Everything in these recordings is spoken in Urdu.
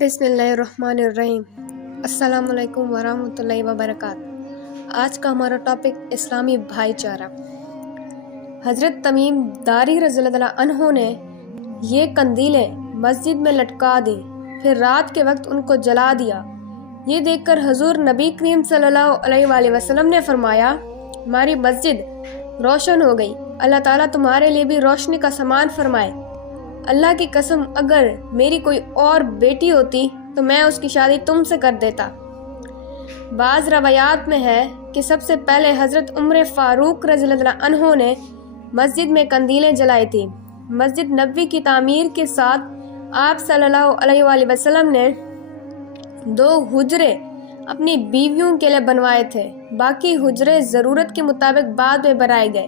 بسم اللہ الرحمن الرحیم۔ السلام علیکم ورحمۃ اللہ وبرکاتہ۔ آج کا ہمارا ٹاپک اسلامی بھائی چارہ۔ حضرت تمیم داری رضی اللہ عنہ نے یہ قندیلیں مسجد میں لٹکا دیں، پھر رات کے وقت ان کو جلا دیا۔ یہ دیکھ کر حضور نبی کریم صلی اللہ علیہ وآلہ وسلم نے فرمایا، ہماری مسجد روشن ہو گئی، اللہ تعالیٰ تمہارے لیے بھی روشنی کا سامان فرمائے۔ اللہ کی قسم، اگر میری کوئی اور بیٹی ہوتی تو میں اس کی شادی تم سے کر دیتا۔ بعض روایات میں ہے کہ سب سے پہلے حضرت عمر فاروق رضی اللہ عنہ نے مسجد میں قندیلیں جلائی تھیں۔ مسجد نبوی کی تعمیر کے ساتھ آپ صلی اللہ علیہ وآلہ وسلم نے 2 حجرے اپنی بیویوں کے لیے بنوائے تھے، باقی حجرے ضرورت کے مطابق بعد میں بنائے گئے۔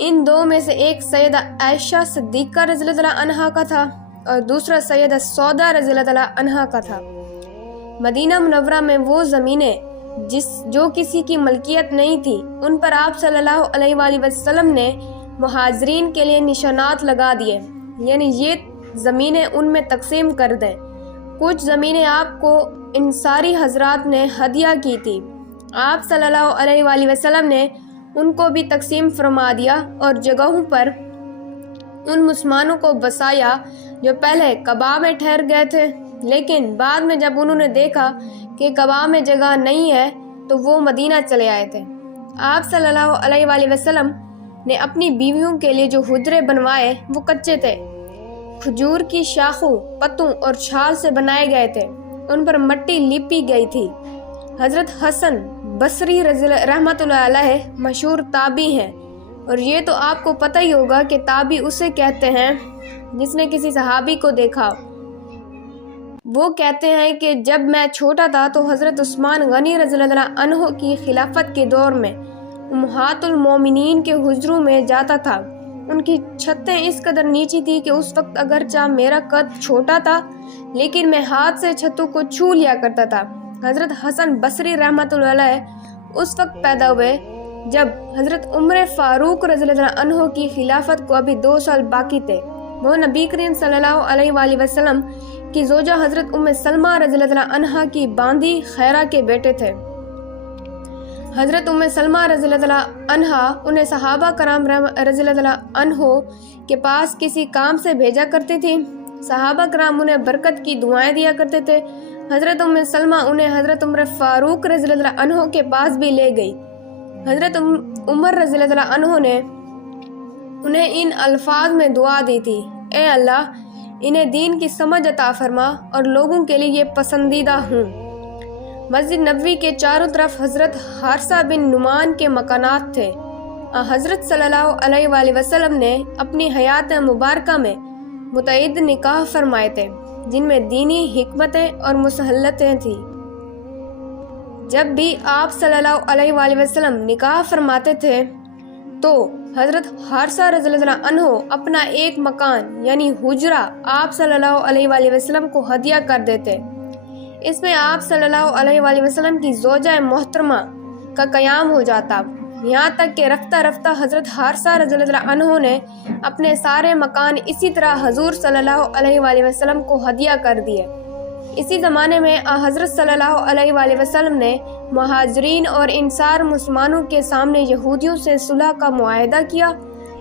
ان 2 میں سے ایک سیدہ عائشہ صدیقہ رضی اللہ عنہا کا تھا اور دوسرا سیدہ سودا رضی اللہ عنہا کا تھا۔ مدینہ منورہ میں وہ زمینیں جو کسی کی ملکیت نہیں تھی، ان پر آپ صلی اللہ علیہ وآلہ وسلم نے مہاجرین کے لیے نشانات لگا دیے، یعنی یہ زمینیں ان میں تقسیم کر دیں۔ کچھ زمینیں آپ کو انصاری حضرات نے ہدیہ کی تھی، آپ صلی اللہ علیہ وآلہ وسلم نے ان کو بھی تقسیم فرما دیا اور جگہوں پر ان مسلمانوں کو بسایا جو پہلے قباء میں ٹھہر گئے تھے، لیکن بعد میں جب انہوں نے دیکھا کہ قباء میں جگہ نہیں ہے تو وہ مدینہ چلے آئے تھے۔ آپ صلی اللہ علیہ وآلہ وسلم نے اپنی بیویوں کے لیے جو حجرے بنوائے وہ کچے تھے، کھجور کی شاخوں، پتوں اور چھال سے بنائے گئے تھے، ان پر مٹی لیپی گئی تھی۔ حضرت حسن بصری رحمۃ اللہ علیہ مشہور تابعی ہیں، اور یہ تو آپ کو پتہ ہی ہوگا کہ تابعی اسے کہتے ہیں جس نے کسی صحابی کو دیکھا۔ وہ کہتے ہیں کہ جب میں چھوٹا تھا تو حضرت عثمان غنی رضی اللہ عنہ کی خلافت کے دور میں امہات المومنین کے حجروں میں جاتا تھا۔ ان کی چھتیں اس قدر نیچی تھی کہ اس وقت اگرچہ میرا قد چھوٹا تھا لیکن میں ہاتھ سے چھتوں کو چھو لیا کرتا تھا۔ حضرت حسن بصری رحمۃ اللہ علیہ اس وقت پیدا ہوئے جب حضرت عمر فاروق رضی اللہ عنہ کی خلافت کو ابھی 2 سال باقی تھے۔ وہ نبی کریم صلی اللہ علیہ وآلہ وسلم کی زوجہ حضرت ام سلمہ رضی اللہ عنہا کی باندی خیرہ کے بیٹے تھے۔ حضرت ام سلمہ رضی اللہ عنہا انہیں صحابہ کرام رضی اللہ عنہ کے پاس کسی کام سے بھیجا کرتی تھی۔ صحابہ کرام انہیں برکت کی دعائیں دیا کرتے تھے۔ حضرت ام سلمہ انہیں حضرت عمر فاروق رضی اللہ عنہ کے پاس بھی لے گئی۔ حضرت عمر رضی اللہ عنہ نے انہیں ان الفاظ میں دعا دی تھی، اے اللہ، انہیں دین کی سمجھ عطا فرما اور لوگوں کے لیے یہ پسندیدہ ہوں۔ مسجد نبوی کے چاروں طرف حضرت حارثہ بن نعمان کے مکانات تھے۔ حضرت صلی اللہ علیہ وآلہ وسلم نے اپنی حیات مبارکہ میں متعدد نکاح فرمائے تھے جن میں دینی حکمتیں اور مسلطیں تھیں۔ جب بھی آپ صلی اللہ علیہ وآلہ وسلم نکاح فرماتے تھے تو حضرت حارثہ رضی اللہ عنہ اپنا ایک مکان یعنی حجرہ آپ صلی اللہ علیہ وآلہ وسلم کو ہدیہ کر دیتے۔ اس میں آپ صلی اللہ علیہ وآلہ وسلم کی زوجہ محترمہ کا قیام ہو جاتا، یہاں تک کہ رفتہ رفتہ حضرت حارثہ رضی اللہ عنہ نے اپنے سارے مکان اسی طرح حضور صلی اللہ علیہ وآلہ وسلم کو ہدیہ کر دیے۔ اسی زمانے میں حضرت صلی اللہ علیہ وآلہ وسلم نے مہاجرین اور انصار مسلمانوں کے سامنے یہودیوں سے صلح کا معاہدہ کیا۔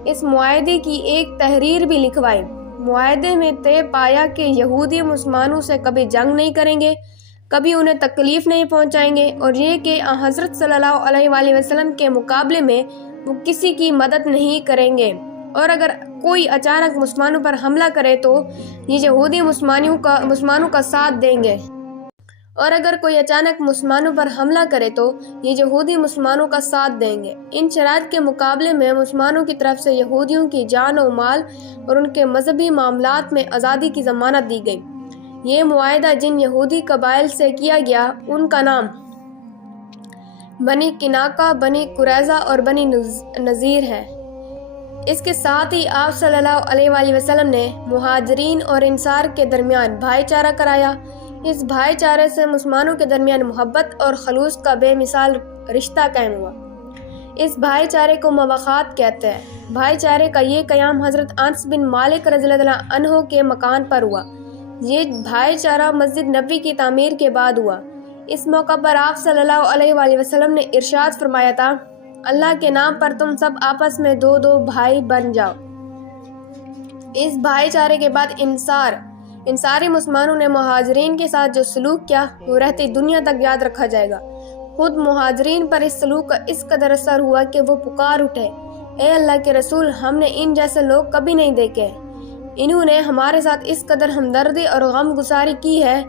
اس معاہدے کی ایک تحریر بھی لکھوائی۔ معاہدے میں طے پایا کہ یہودی مسلمانوں سے کبھی جنگ نہیں کریں گے، کبھی انہیں تکلیف نہیں پہنچائیں گے، اور یہ کہ حضرت صلی اللہ علیہ وآلہ وسلم کے مقابلے میں وہ کسی کی مدد نہیں کریں گے، اور اگر کوئی اچانک مسلمانوں پر حملہ کرے تو یہ یہودی مسلمانوں کا ساتھ دیں گے، اور اگر کوئی اچانک مسلمانوں پر حملہ کرے تو یہ یہودی مسلمانوں کا ساتھ دیں گے۔ ان شرائط کے مقابلے میں مسلمانوں کی طرف سے یہودیوں کی جان و مال اور ان کے مذہبی معاملات میں آزادی کی ضمانت دی گئی۔ یہ معاہدہ جن یہودی قبائل سے کیا گیا ان کا نام بنی کناقہ، بنی قریظہ اور بنی نذیر ہے۔ اس کے ساتھ ہی آپ صلی اللہ علیہ وآلہ وسلم نے مہاجرین اور انصار کے درمیان بھائی چارہ کرایا۔ اس بھائی چارے سے مسلمانوں کے درمیان محبت اور خلوص کا بے مثال رشتہ قائم ہوا۔ اس بھائی چارے کو مواخات کہتے ہیں۔ بھائی چارے کا یہ قیام حضرت انس بن مالک رضی اللہ عنہ کے مکان پر ہوا۔ یہ بھائی چارہ مسجد نبوی کی تعمیر کے بعد ہوا۔ اس موقع پر آپ صلی اللہ علیہ وآلہ وسلم نے ارشاد فرمایا تھا، اللہ کے نام پر تم سب آپس میں دو دو بھائی بن جاؤ۔ اس بھائی چارے کے بعد انصاری مسلمانوں نے مہاجرین کے ساتھ جو سلوک کیا وہ رہتی دنیا تک یاد رکھا جائے گا۔ خود مہاجرین پر اس سلوک کا اس قدر اثر ہوا کہ وہ پکار اٹھے، اے اللہ کے رسول، ہم نے ان جیسے لوگ کبھی نہیں دیکھے۔ انہوں نے ہمارے ساتھ اس قدر ہمدردی اور غم گساری کی ہے،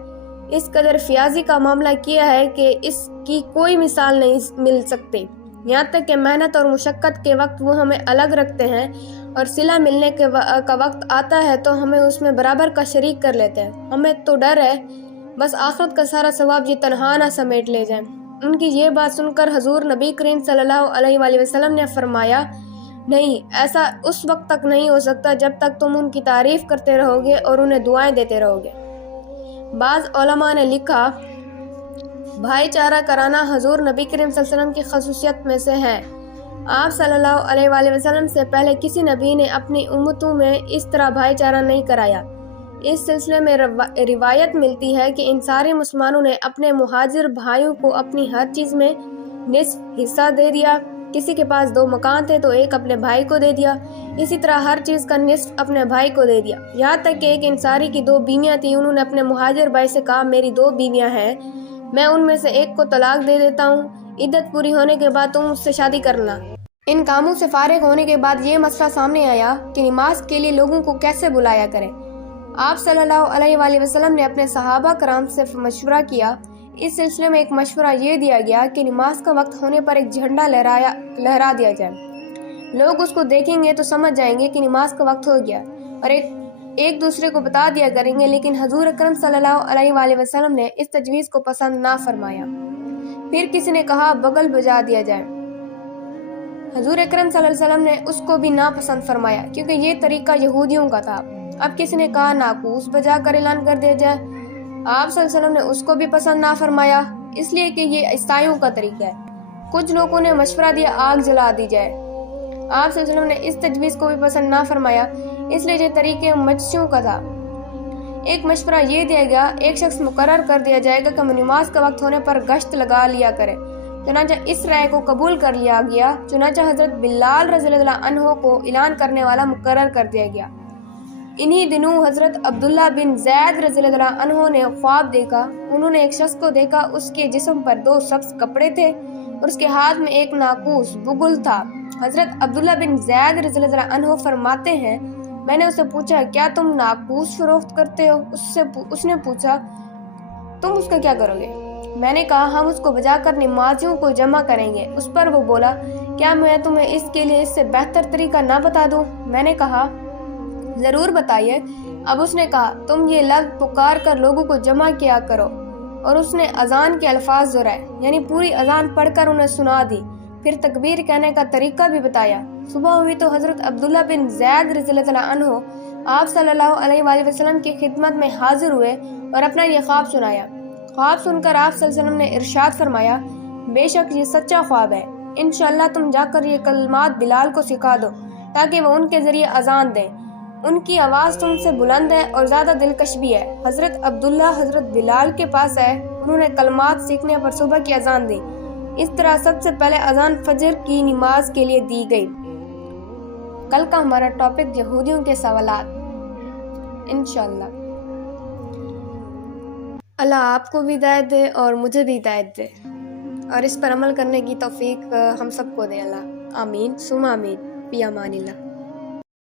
اس قدر فیاضی کا معاملہ کیا ہے کہ اس کی کوئی مثال نہیں مل سکتی۔ یہاں تک کہ محنت اور مشقت کے وقت وہ ہمیں الگ رکھتے ہیں اور صلہ ملنے کا وقت آتا ہے تو ہمیں اس میں برابر کا شریک کر لیتے ہیں۔ ہمیں تو ڈر ہے بس آخرت کا سارا ثواب یہ تنہا نہ سمیٹ لے جائیں۔ ان کی یہ بات سن کر حضور نبی کریم صلی اللہ علیہ وآلہ وسلم نے فرمایا، نہیں، ایسا اس وقت تک نہیں ہو سکتا جب تک تم ان کی تعریف کرتے رہو گے اور انہیں دعائیں دیتے رہو گے۔ بعض علماء نے لکھا، بھائی چارہ کرانا حضور نبی کریم صلی اللہ علیہ وسلم کی خصوصیت میں سے ہے۔ آپ صلی اللہ علیہ وآلہ وسلم سے پہلے کسی نبی نے اپنی امتوں میں اس طرح بھائی چارہ نہیں کرایا۔ اس سلسلے میں روایت ملتی ہے کہ انصاری مسلمانوں نے اپنے مہاجر بھائیوں کو اپنی ہر چیز میں نصف حصہ دے دیا۔ کسی کے پاس 2 مکان تھے تو ایک اپنے بھائی کو دے دیا، اسی طرح ہر چیز کا نصف اپنے بھائی کو دے دیا۔ یہاں تک کہ ایک انصاری کی 2 بیویاں تھیں، انہوں نے اپنے مہاجر بھائی سے کہا، میری 2 بیویاں ہیں، میں ان میں سے ایک کو طلاق دے دیتا ہوں، عدت پوری ہونے کے بعد تم اس سے شادی کرنا۔ ان کاموں سے فارغ ہونے کے بعد یہ مسئلہ سامنے آیا کہ نماز کے لیے لوگوں کو کیسے بلایا کریں۔ آپ صلی اللہ علیہ وآلہ وسلم نے اپنے صحابہ کرام سے مشورہ کیا۔ اس سلسلے میں ایک مشورہ یہ دیا گیا کہ نماز کا وقت ہونے پر ایک جھنڈا لہرا دیا جائے۔ لوگ اس کو دیکھیں گے تو سمجھ جائیں گے کہ نماز کا وقت ہو گیا اور ایک دوسرے کو بتا دیا کریں گے، لیکن حضور اکرم صلی اللہ علیہ وآلہ وسلم نے اس تجویز کو پسند نہ فرمایا۔ پھر کسی نے کہا بغل بجا دیا جائے، حضور اکرم صلی اللہ علیہ وسلم نے اس کو بھی ناپسند فرمایا کیونکہ یہ طریقہ یہودیوں کا تھا۔ اب کسی نے کہا ناقوس بجا کر اعلان کر دیا جائے، آپ صلی اللہ علیہ وسلم نے اس کو بھی پسند نہ فرمایا، اس لیے کہ یہ عیسائیوں کا طریقہ ہے۔ کچھ لوگوں نے مشورہ دیا آگ جلا دی جائے، آپ صلی اللہ علیہ وسلم نے اس تجویز کو بھی پسند نہ فرمایا، اس لیے یہ طریقے مجوسیوں کا تھا۔ ایک مشورہ یہ دیا گیا، ایک شخص مقرر کر دیا جائے گا کہ نماز کا وقت ہونے پر گشت لگا لیا کرے، چنانچہ اس رائے کو قبول کر لیا گیا۔ چنانچہ حضرت بلال رضی اللہ عنہ کو اعلان کرنے والا مقرر کر دیا گیا۔ انہی دنوں حضرت عبداللہ بن زید رضی اللہ عنہ نے خواب دیکھا۔ انہوں نے ایک شخص کو دیکھا، اس کے جسم پر 2 سبز کپڑے تھے اور اس کے ہاتھ میں ایک ناقوس بغل تھا۔ حضرت عبداللہ بن زید رضی اللہ عنہ فرماتے ہیں، میں نے اسے پوچھا کیا تم ناقوس فروخت کرتے ہو؟ اس نے پوچھا تم اس کا کیا کرو گے؟ میں نے کہا ہم اس کو بجا کر نمازیوں کو جمع کریں گے۔ اس پر وہ بولا کیا میں تمہیں اس کے لیے اس سے بہتر طریقہ نہ بتا دوں؟ میں نے کہا ضرور بتائیے۔ اب اس نے کہا تم یہ لفظ پکار کر لوگوں کو جمع کیا کرو، اور اس نے اذان کے الفاظ دہرائے، یعنی پوری اذان پڑھ کر انہیں سنا دی، پھر تکبیر کہنے کا طریقہ بھی بتایا۔ صبح ہوئی تو حضرت عبداللہ بن زید رضی اللہ عنہ آپ صلی اللہ علیہ وآلہ وسلم کی خدمت میں حاضر ہوئے اور اپنا یہ خواب سنایا۔ خواب سن کر آپ صلی اللہ علیہ وسلم نے ارشاد فرمایا، بے شک یہ سچا خواب ہے، انشاءاللہ تم جا کر یہ کلمات بلال کو سکھا دو تاکہ وہ ان کے ذریعے اذان دیں، ان کی آواز تم سے بلند ہے اور زیادہ دلکش بھی ہے۔ حضرت عبداللہ حضرت بلال کے پاس آئے، انہوں نے کلمات سیکھنے پر صبح کی اذان دی۔ اس طرح سب سے پہلے اذان فجر کی نماز کے لیے دی گئی۔ کل کا ہمارا ٹاپک یہودیوں کے سوالات انشاءاللہ۔ اللہ آپ کو بھی ہدایت دے اور مجھے بھی ہدایت دے اور اس پر عمل کرنے کی توفیق ہم سب کو دے اللہ، آمین ثم آمین، فی امان اللہ۔